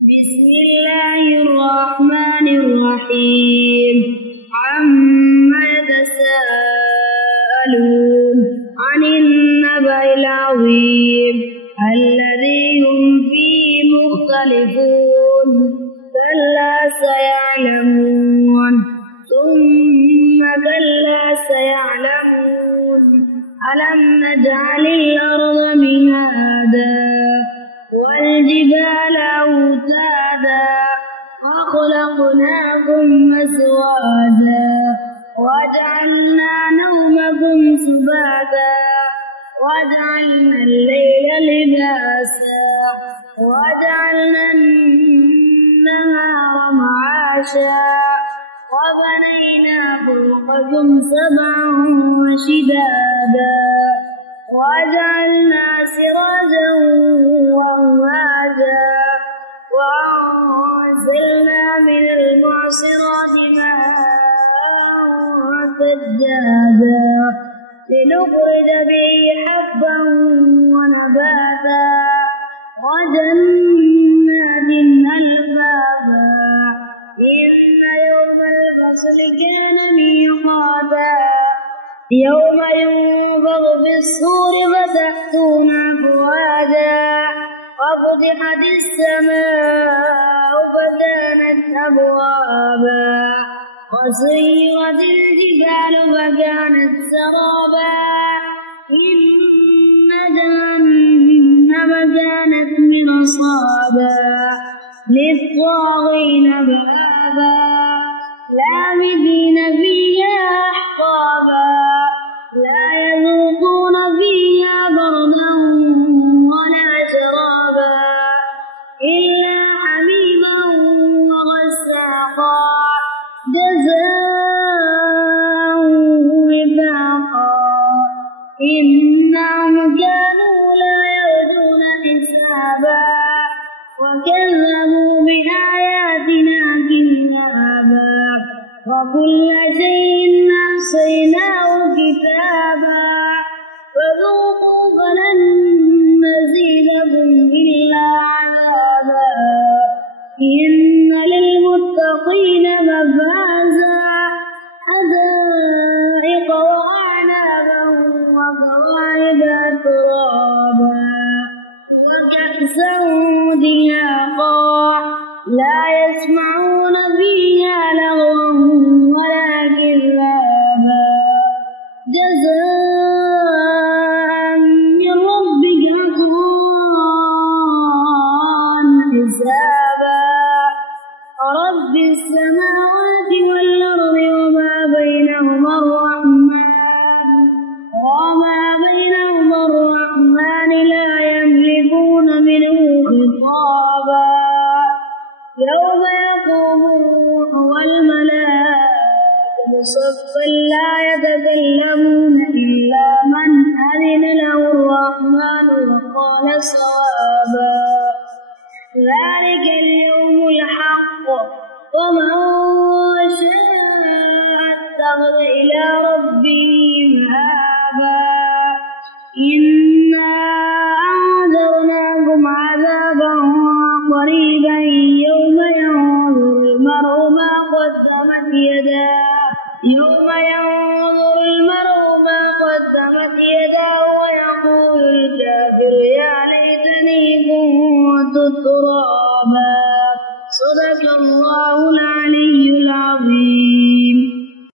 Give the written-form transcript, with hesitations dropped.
بسم الله الرحمن الرحيم. عما يتساءلون عن النبأ العظيم الذي هم فيه مختلفون كلا سيعلمون ثم كلا سيعلمون ألم نجعل الأرض مهادا والجبال أوتادا وخلقناكم أزواجا وجعلنا نومكم سباتا وجعلنا الليل لباسا وجعلنا النهار معاشا وبنينا فوقكم سبعا وشدادا وجعلنا سراجا وهاجا وأنزلنا من المعصرات ماء ثجاجا لنخرج به حبا ونباتا وجنات ألفافا إن يوم الفصل كان ميقاتا يوم ينفخ في الصور فتأتون أفواجا وفتحت السماء فكانت أبوابا وسيرت الجبال فكانت سرابا إن جهنم كانت مرصادا للطاغين مآبا لامثين فيها أحقابا لا يذوقون فيها بردا ولا شرابا إلا حميما وغساقا جزاء وفاقا إنهم كانوا لا يرجون حسابا وكذبوا بآياتنا كذابا وكل شيء أحصيناه كتابا فذوقوا فلن نزيدكم إلا عذابا إن للمتقين مفازا حدائق وأعنابا وكواعب أترابا وكأسا دهاقا لا يسمعون فيها لغوا ولا كذابا جزاء من ربك عطاء حسابا رب السماوات والأرض وما بينهما الرحمن لا يملكون منه خطابا يوم يقوم الروح والملائكة صفا لا يتكلمون إلا من أذن له الرحمن وقال صوابا ذلك اليوم الحق ومن شاء اتخذ إلى ربه مآبا إنا أنذرناكم عذابا قريبا يوم ينظر المرء ما قدمت يداه ويقول الكافر يا ليتني كنت ترابا صدق الله